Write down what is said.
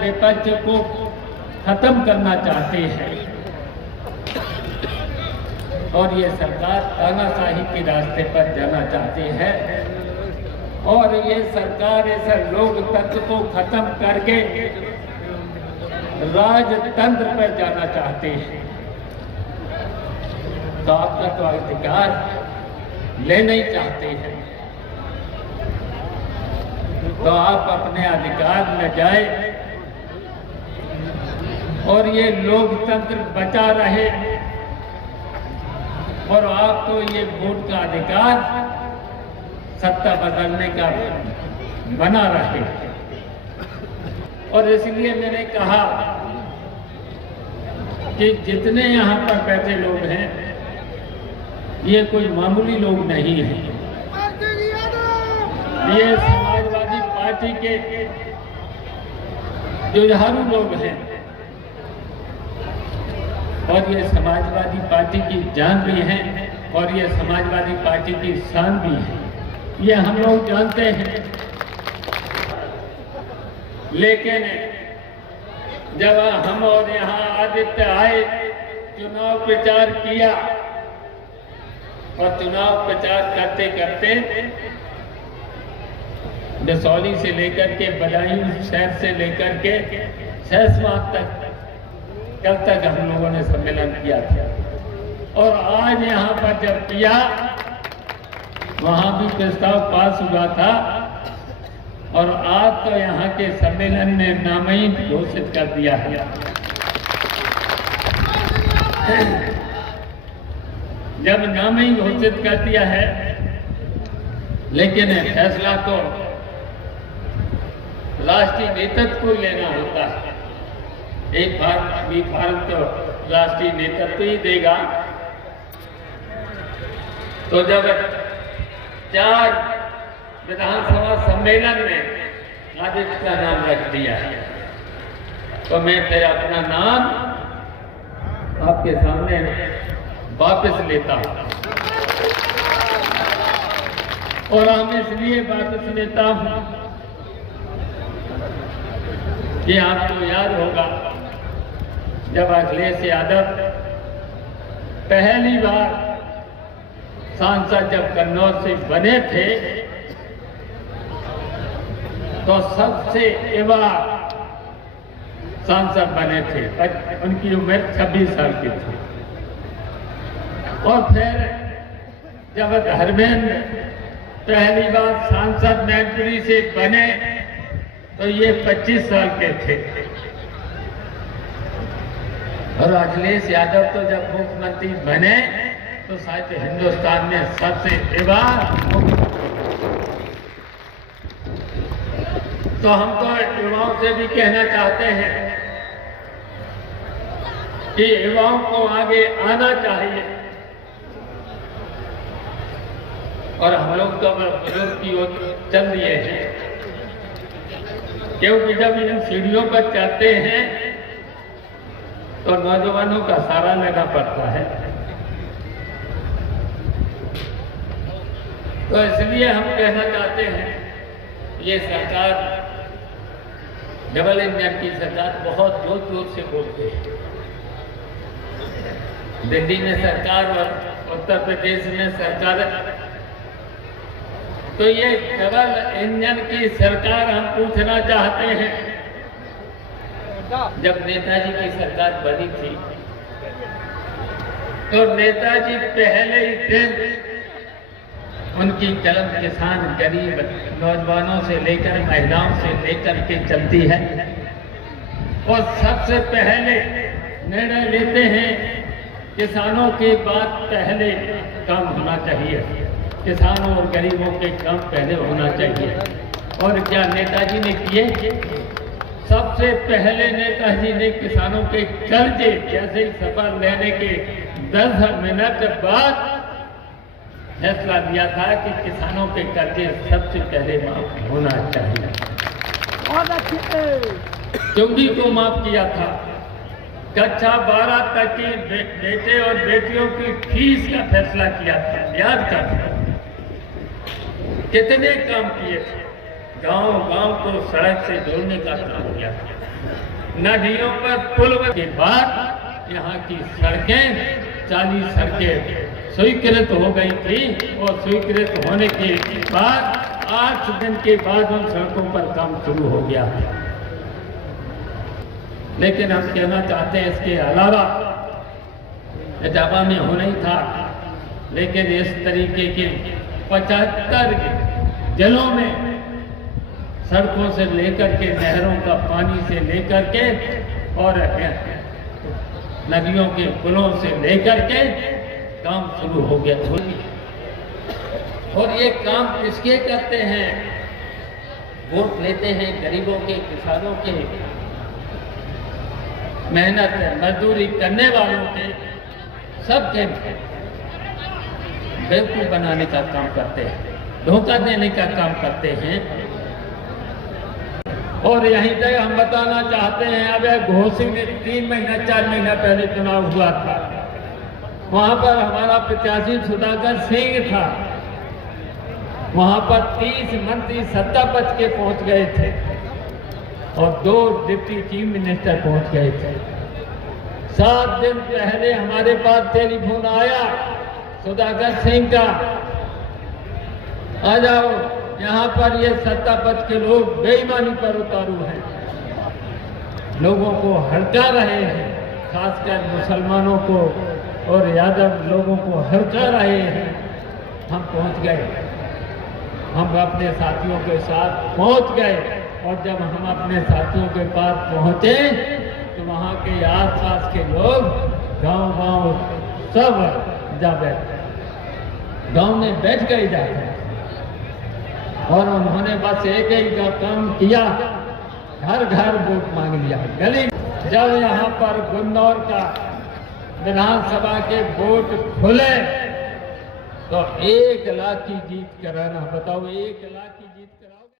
विपक्ष को खत्म करना चाहते हैं और ये सरकार तानाशाही के रास्ते पर जाना चाहती है और ये सरकार ऐसा लोकतंत्र को खत्म करके राजतंत्र पर जाना चाहते हैं। तो आपका तो अधिकार लेना ही चाहते हैं, तो आप अपने अधिकार में जाए और ये लोकतंत्र बचा रहे और आपको ये वोट का अधिकार सत्ता बदलने का बना रहे। और इसलिए मैंने कहा कि जितने यहाँ पर बैठे लोग हैं ये कोई मामूली लोग नहीं हैं, ये समाजवादी पार्टी के जुझारू लोग हैं और ये समाजवादी पार्टी की जान भी है और ये समाजवादी पार्टी की शान भी है, ये हम लोग जानते हैं। लेकिन जब हम और यहाँ आदित्य आए, चुनाव प्रचार किया और चुनाव प्रचार करते करते दसौली से लेकर के बदायूं शहर से लेकर के सहसवाद तक कल तक हम लोगों ने सम्मेलन किया था और आज यहाँ पर जब किया वहां भी प्रस्ताव पास हुआ था और आज तो यहाँ के सम्मेलन ने नामहीन घोषित कर दिया है। जब नामहीन घोषित कर दिया है, लेकिन फैसला तो राष्ट्रीय नेतृत्व को लेना होता है। एक भारत तो राष्ट्रीय नेतृत्व ही देगा। तो जब 4 विधानसभा सम्मेलन में आदित्य का नाम रख दिया है तो मैं फिर अपना नाम आपके सामने वापस लेता हूं और हम इसलिए वापस लेता हूं कि आपको याद होगा जब अखिलेश यादव पहली बार सांसद जब कन्नौज से बने थे तो सबसे युवा सांसद बने थे, उनकी उम्र 26 साल की थी। और फिर जब धर्मेंद्र पहली बार सांसद मैनपुरी से बने तो ये 25 साल के थे और अखिलेश यादव तो जब मुख्यमंत्री बने तो शायद हिंदुस्तान में सबसे युवा। तो हम तो युवाओं से भी कहना चाहते हैं कि युवाओं को आगे आना चाहिए और हम लोग तो बुजुर्ग की ओर चल दिए हैं, क्योंकि जब इन सीढ़ियों पर चलते हैं तो नौजवानों का सहारा लेना पड़ता है। तो इसलिए हम कहना चाहते हैं ये सरकार डबल इंजन की सरकार बहुत जोर जोर से बोलते हैं। दिल्ली में सरकार और उत्तर प्रदेश में सरकार, तो ये डबल इंजन की सरकार हम पूछना चाहते हैं। जब नेताजी की सरकार बनी थी तो नेताजी पहले ही दिन उनकी कलम किसान, गरीब, नौजवानों से लेकर महिलाओं से लेकर के चलती है और सबसे पहले निर्णय लेते हैं किसानों की बात पहले काम होना चाहिए, किसानों और गरीबों के काम पहले होना चाहिए। और क्या नेताजी ने किए? सबसे पहले नेताजी ने किसानों के कर्जे, जैसे ही शपथ लेने के 10 मिनट बाद फैसला दिया था कि किसानों के कर्जे सबसे पहले माफ होना चाहिए। चुंगी को माफ किया था, कक्षा 12 तक के बेटे और बेटियों की फीस का फैसला किया था, ब्याज का। कितने काम किए थे गांव-गांव को सड़क से जोड़ने का काम किया। नदियों पर पुल के बाद यहाँ की सड़कें 40 सड़कें स्वीकृत हो गई थी और स्वीकृत होने के बाद 8 दिन के बाद उन सड़कों पर काम शुरू हो गया। लेकिन हम कहना चाहते हैं इसके अलावा इटावा में होना ही था, लेकिन इस तरीके के 75 जिलों में सड़कों से लेकर के नहरों का पानी से लेकर के और नदियों के पुलों से लेकर के काम शुरू हो गया। और ये काम किसके करते हैं? वोट लेते हैं गरीबों के, किसानों के, मेहनत मजदूरी करने वालों के, सबके बेवकूफ बनाने का काम करते हैं, धोखा देने का काम करते हैं। और यहीं तक हम बताना चाहते हैं, अब घोसी में 3 महीना 4 महीना पहले चुनाव हुआ था, वहां पर हमारा प्रत्याशी सुधाकर सिंह था। वहां पर 30 मंत्री सत्ता पक्ष के पहुंच गए थे और 2 डिप्टी चीफ मिनिस्टर पहुंच गए थे। 7 दिन पहले हमारे पास टेलीफोन आया सुधाकर सिंह का, आ जाओ यहाँ पर ये सत्ता पक्ष के लोग बेईमानी पर उतारू हैं, लोगों को हड़का रहे हैं, खासकर मुसलमानों को और यादव लोगों को हड़का रहे हैं। हम पहुंच गए, हम अपने साथियों के साथ पहुंच गए और जब हम अपने साथियों के पास पहुंचे तो वहाँ के आसपास के लोग गांव सब जा बैठे, गांव में बैठ गए जाते और उन्होंने बस एक ही का काम किया, घर घर वोट मांग लिया। गली जब यहाँ पर गुन्नौर का विधानसभा के वोट खुले तो 1 लाख की जीत कराना, बताओ 1 लाख की जीत